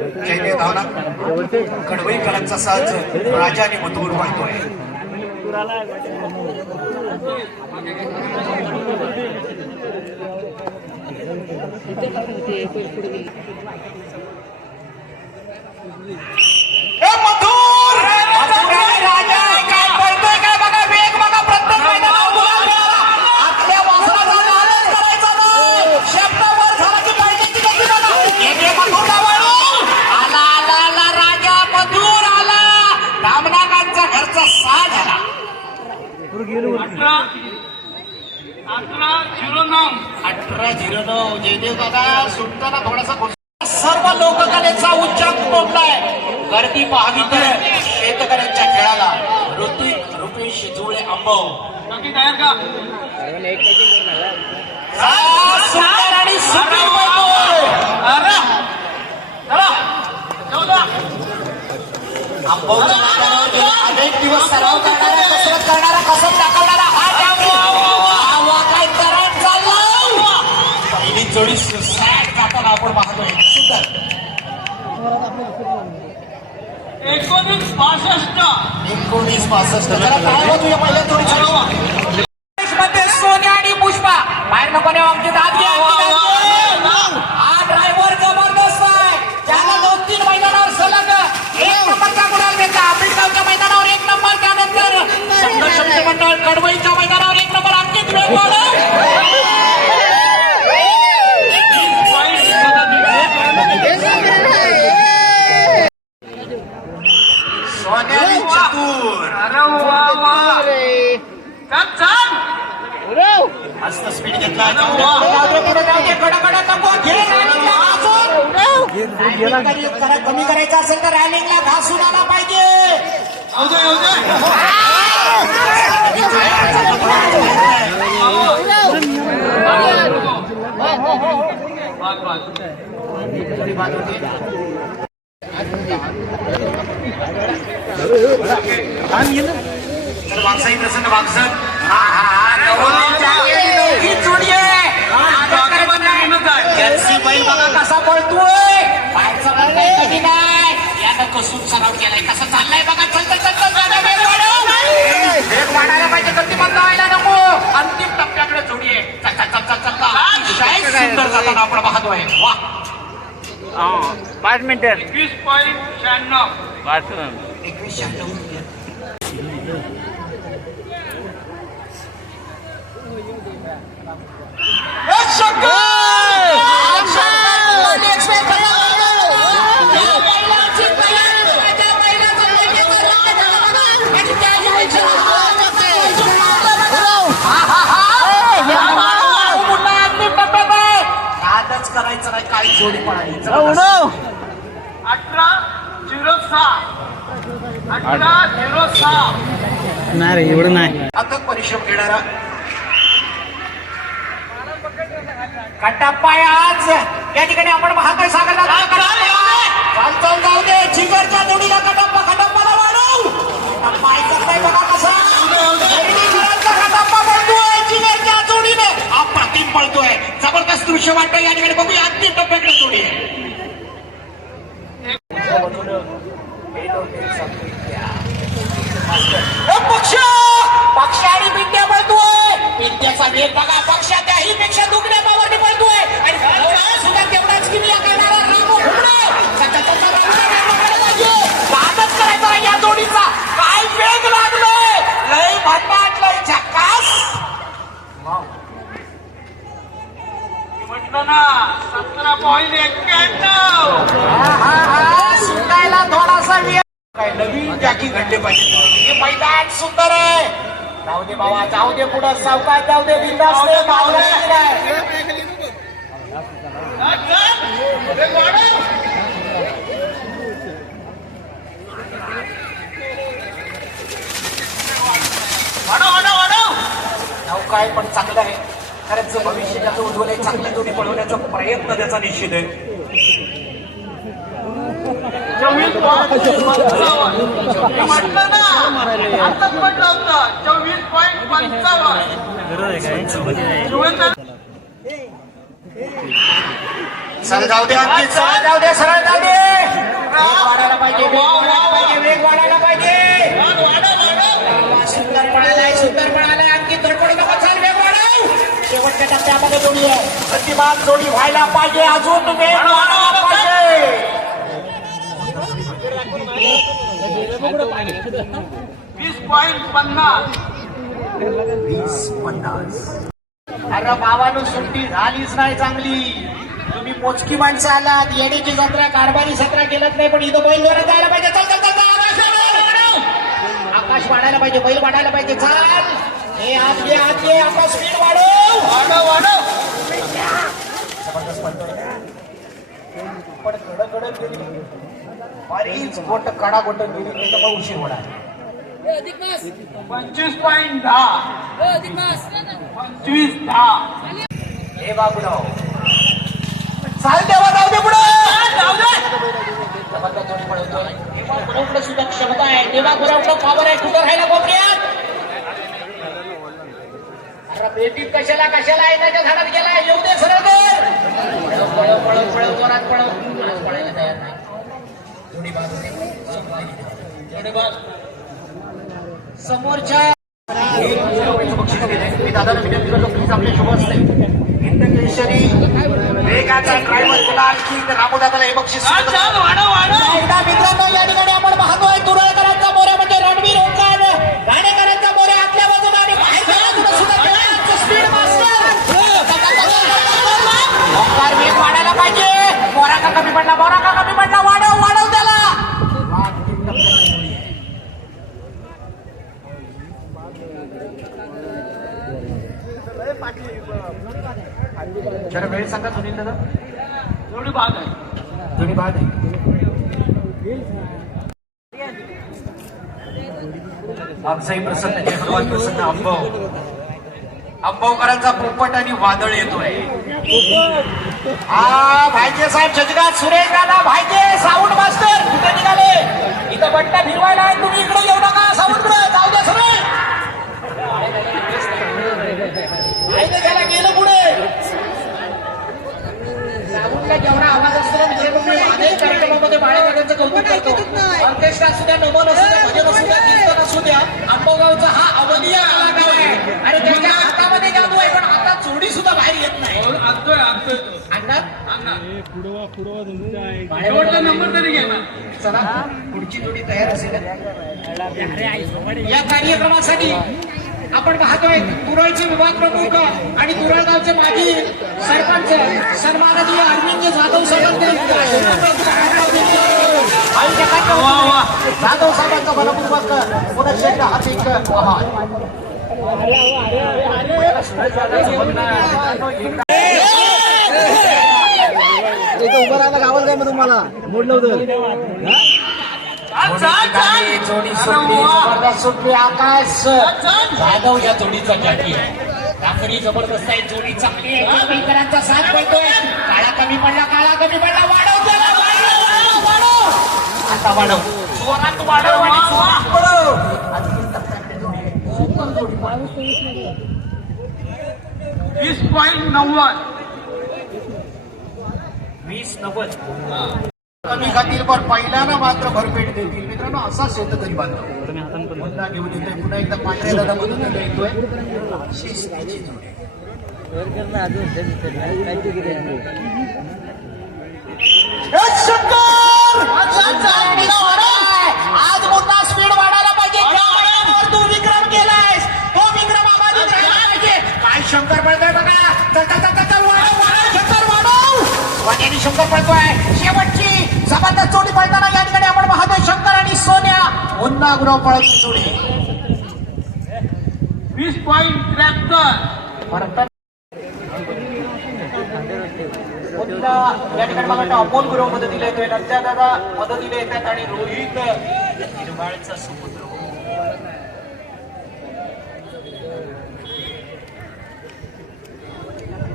जयदेव धावना कडवईकरांचा साज राजा आणि मधुर पाहतोय ए, अठरा अठरा झिरो नऊ. अठरा झिरो नऊ. जयदेव दादा सुटताना थोडासा घुस- सर्व लोककलेचा उच्चांक मोडलाय. गर्दी पाहावी तर शेतकऱ्यांच्या खेळाला. ऋतिक रुपेश जुळे अंबव. नक्की तयार का? सुंदर आणि सुंदर पळतोय. अरे चला चौदा अंबवच्या मैदानावर गेले अनेक दिवस सराव करणारा कसरत करणारा कसरत दाखवणारा हा काय करत चालला. पहिली जोडी सॅट जाताना आपण पाहतोय. सुंदर. एकोणीस पासष्ट एकोणीस पासष्ट जरा काय तुझ्या पहिल्या जोडीचा मध्ये सोन्या आणि पुष्पा बाहेर नको नेऊ आमची दाद घ्या, आमची दाद घ्या. हा ड्रायव्हर जबरदस्त आहे ज्याला दोन तीन मैदानावर सलग एक नंबरचा गुलाल घेतला आंबेडगावच्या मैदानावर एक नंबर त्यानंतर संघर्ष मंडळ कडवईच्या मैदानावर एक नंबर अंकित वेगवाड सोन्यानी चतुर अरे वा वा चल चल मस्त स्पीड घेतला जाऊ दे, पुढे जाऊ दे, कडं कडं नको, घे रॅलिंगला घासून. रॅलिंग करी- करा- कमी करायचं असेल तर रॅलिंगला घासून आला पाहिजे. वागसाई प्रसन्न हा हा बघा कसा पळतोय बाहेरचा कमी नाही यानं कसून सराव केलाय. कसा चाललाय बघा. चल चल चल चल चल, वेग वाढायला पाहिजे गती बंद व्हायला नको. अंतिम टप्प्याकडे जोडी आहे चल चल चल चल चल. अतिशय सुंदर जाताना आपण पाहतोय वा. पाच मिनिटं. एकवीस पॉईंट शहाण्णव. पाच एकवीस शहाण्णव नादच करायचं नाही काही जोडी पडाली अठरा झिरो सहा. अठरा झिरो सहा. नाही रे एवढं नाही. अथक परिश्रम घेणारा. कटाप्पा आज. या ठिकाणी आपण महाकाय सागरला चाल चाल. जाऊ दे. जिगरच्या जोडीला कटाप्पा कटाप्पाला वाढव. कटाप्पा ऐकत नाही बघा कसा. जिगरचा कटाप्पा पळतोय जिगरच्या जोडीने. हा पाटील पळतोय. जबरदस्त दृश्य वाटतंय. या ठिकाणी बघूया. अंतिम टप्प्याकडे. ए, पक्ष! पक्ष आणि पळतोय. बघा पक्ष त्याही पेक्षा दुगड्या पावरने पळतोय. आणि सुद्धा तेवढाच किमया करणारा रामू करायचा या जोडीचा. काय वेग लागलोय. लय भन्नाट लय झक्कास म्हटलं ना सतरा पॉईंट एक्क्याण्णव. हा, हा, हा, सुटायला थोडासा वेळ. काय नवीन जॅकी घडले पाहिजे. हे मैदान सुंदर आहे. जाऊ दे बाबा जाऊ दे पुढं. सावकाश जाऊ दे बिंदास. काय पण चांगलं आहे. शेतकऱ्यांचं भविष्य ज्याचं उज्ज्वल आहे चांगली जोडी पळवण्याचा प्रयत्न त्याचा निश्चित आहे. द्या जाऊ द्या जाऊ दे सुंदर पडायला सुंदर पडायला दे टप्प्यामध्ये जोडी आहे. प्रतिमान जोडी व्हायला पाहिजे. अजून वेळ वाढव, वाढव, वाढवायला वाढव. पाहिजे. वीस पॉईंट पन्नास. वीस पन्नास अरे बाबानं सुट्टी झालीच नाही चांगली. तुम्ही मोजकी माणसं आलात. येण्याची जत्रा कारभारी सत्रा केलत नाही पण इथं बैल जोरात जायला पाहिजे. चल चल चल. आकाश वाढायला पाहिजे बैल वाढायला पाहिजे. चाल. हे आत घे आत घे आकाश स्पीड वाढव. वाढव वाढव. जबरदस्त. पण कडक कडक गेली बरीच गोट कडा गोट गेली नाही तर उशीर होणार पंचवीस पॉईंट दहा. पंचवीस दहा. हे बाबूराव. चाल तेव्हा जाऊ दे पुढे. जाऊ दे. जबरदस्त जोडी पळवतोय. तेव्हा पुढे सुद्धा क्षमता आहे. तेव्हा गुरावलं पावर आहे कुठं राहिला कोपऱ्यात? बेटीत कशाला कशाला आहे? त्याच्या झाडात गेला येऊ दे सरळ कर. पळव पळव पळव पळव जोरात पळव. आज पळायला तयार नाही. जोडी बाद होते. जोडी बाद समोरच्या बक्षीस. मी दादाला विनंती करतो प्लीज आपले शुभ असते वेगाचा ड्रायव्हर रामोदादाला हे बक्षीस मित्रांनो या ठिकाणी आपण पाहतोय तुरळकरांचा मोऱ्या म्हणजे रणवीर ओंकार गाणेकरांचा मोऱ्या आतल्या बाजूला आणि बाहेरच्या बाजूला सुद्धा खेळाडूंचं स्पीड मास्टर ओंकार वेग वाढायला पाहिजे मोरा का कमी पडला मोरा का कमी पडला वाढव वाढव त्याला. जरा वेळ सांगा सुनील दादा. एवढी बाद आहे. जुनी बाद आहे. आमचाही प्रसन्न जय हनुमान प्रसन्न अंबव अंबवकरांचा पोपट आणि वादळ येतोय. हा भाईचे साहेब जजगात सुरेश दादा भाईचे साऊंड मास्टर कुठे निघाले? इथं बट्ट्या फिरवायला आहे तुम्ही इकडे येऊ नका साऊंडकडे जाऊ द्या सुरेश भाईने त्याला गेलं पुढे साऊंडला जेवढा आवाज असतो ना मित्रांनो, मी अनेक कार्यक्रमामध्ये बाळेकाकांचं कौतुक करतो ऑर्केस्ट्रा असू द्या नमन असू द्या भजन असू द्या कीर्तन असू द्या आंबगावचा हा अवधीय कलाकार आहे आणि त्याच्या हातामध्ये जादू आहे पण आता चोडी सुद्धा बाहेर येत नाही हो, आणतोय आणतोय तो अंगात आणणार पुढवा पुढवा तुमचा आहे शेवटचा नंबर तरी घेणार चला पुढची जोडी तयार असेल. या कार्यक्रमासाठी आपण पाहतोय तुरळचे विभाग प्रमुख आणि तुरळगावचे माजी सरपंच सन्माननीय अरविंद जाधव वा जाधव साहेबांचा मनपूर्वक पुनश्चेत्र हार्दिक आभार उभं काय मग तुम्हाला मोडलं होतं. आकाश. जाधव या जोडीचा जॅकी. काकडी जबरदस्त आहे जोडी चांगली आहे. केळकरांचा साथ पडतोय काळा कमी पडला काळा कमी पडला. वाढव त्याला वाढव, वाढव, वाढव. आता वाढव जोरात आणि जोरात. वीस पॉईंट नव्वद. वीस नव्वद. कमी खातील पण पहिल्यानं मात्र भरपेट देतील. मित्रांनो असा शेतकरी बांधव. पुन्हा घेऊन येतोय. पुन्हा एकदा पांढऱ्या दादा मधून येतोय. शिस्तीची जोडी. शंकर! शंकर पळतोय शेवटची जबरदस्त जोडी पळताना या ठिकाणी आपण पाहतोय शंकर आणि सोन्या. पुन्हा गुरव पळत जोडी. वीस पॉईंट त्र्याहत्तर. पुन्हा या ठिकाणी मला वाटतं अमोल गुरव मदतीला येतोय. नंतर दादा मदतीला येतात आणि रोहित. निर्माळचा समुद्र ए, पिंट्या!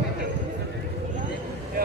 पिंट्या, तुफान या रोहितनं अनेक विक्रम केले. चल, चल, चल, तुफानला वाढव, पिंट्याला वाढव. समाजात धावणारा हा रोहित, ज्याला काम टाक्या समजलं जातं, या क्षेत्रामध्ये कमालीची कामगिरी करणारा रोहित. हार, हार. निर्वाळचा समुद्र काय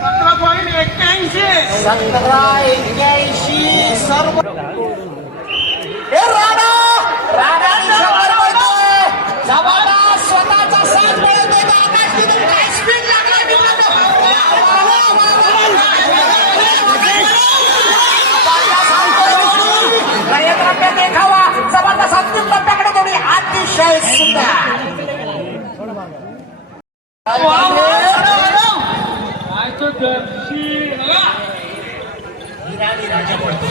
सतरा पॉईंट एक्क्याऐंशी सतरा एक्क्याऐंशी सर्व हे राणा राणाची शंभर पडतोय जबरदस्त स्वतःचा साथ मिळवतोय तो आकाश तिथून काय स्पीड लागला मित्रांनो. वा, वा, वा, वा, जबरदस्त हाणतोय जोडी. गळ्यात रम्य देखावा जबरदस्त अंतिम टप्प्याकडे जोडी अतिशय सुंदर काय तो जर्सी बघा. हिराणी राजा पडतो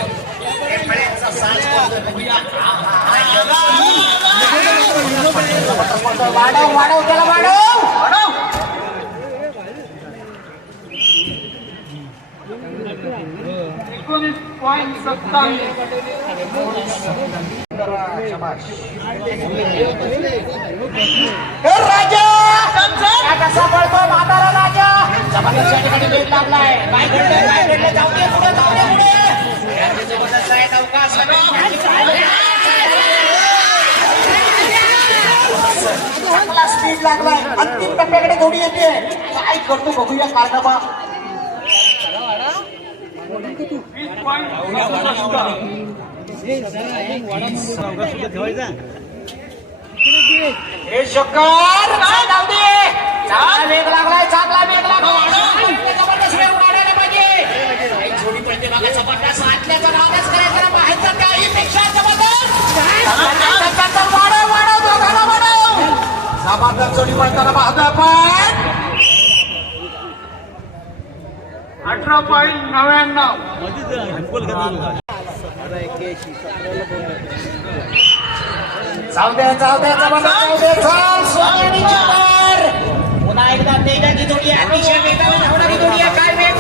रेफऱ्यांचा साज पडतोय बघूया. जबरदस्त पडतोय. वाढव. वाढव. त्याला वाढव. वाढव. एकोणीस पॉईंट सत्तावीस राजा कसा पळतो म्हातारा राजा जबरदस्त या ठिकाणी वेग लागलाय काय घडलंय काय घडलंय जाऊ दे पुढे जाऊ दे पुढे याची जबरदस्त आहे अवकाश चांगला स्पीड लागलाय अंतिम टप्प्याकडे जोडी येते. काय करतो बघूया कारनामा वीस पॉईंट हे शंकर लागलाय चांगला वेग लागलाय जबरदस्त वेग वाढायला पाहिजे काही जोडी पडते बघा जबरदस्त आतल्याचा नादच करायचा ना बाहेरचा त्याहीपेक्षा जबरदस्त त्याचा वाढव वाढव दोघांना वाढव जबरदस्त जोडी आपण अठरा पॉईंट नव्याण्णव. जाऊ द्या जाऊ द्या जबरदस्त जाऊ दे चल पुन्हा एकदा तेजाची जोडी आहे अतिशय वेगाने धावणारी जोडी आहे. काय वेग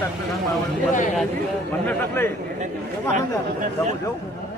चल, चल, चल, एक तरफ जाऊ.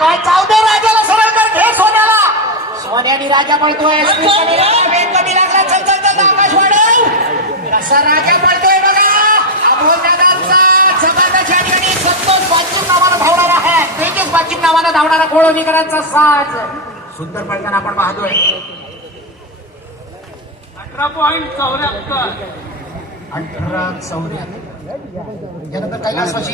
काय जाऊ दे राजाला? सरळ कर घे सोन्याला. सोन्यानी राजा पळतोय. कमी लागला, वेग कमी लागला. चल चल चल आकाश वाढव कसा राजा पळतोय बघा. अमोल दादांचा जबरदस्त या ठिकाणी संतोष बाजीव नावानं धावणारा आहे. तेजस बाजीव नावानं धावणारा गोळवणीकरांचा साज. सुंदर पळताना आपण पाहतोय. अठरा पॉईंट चौऱ्याहत्तर. अठरा चौऱ्याहत्तर. यानंतर कैलासवासी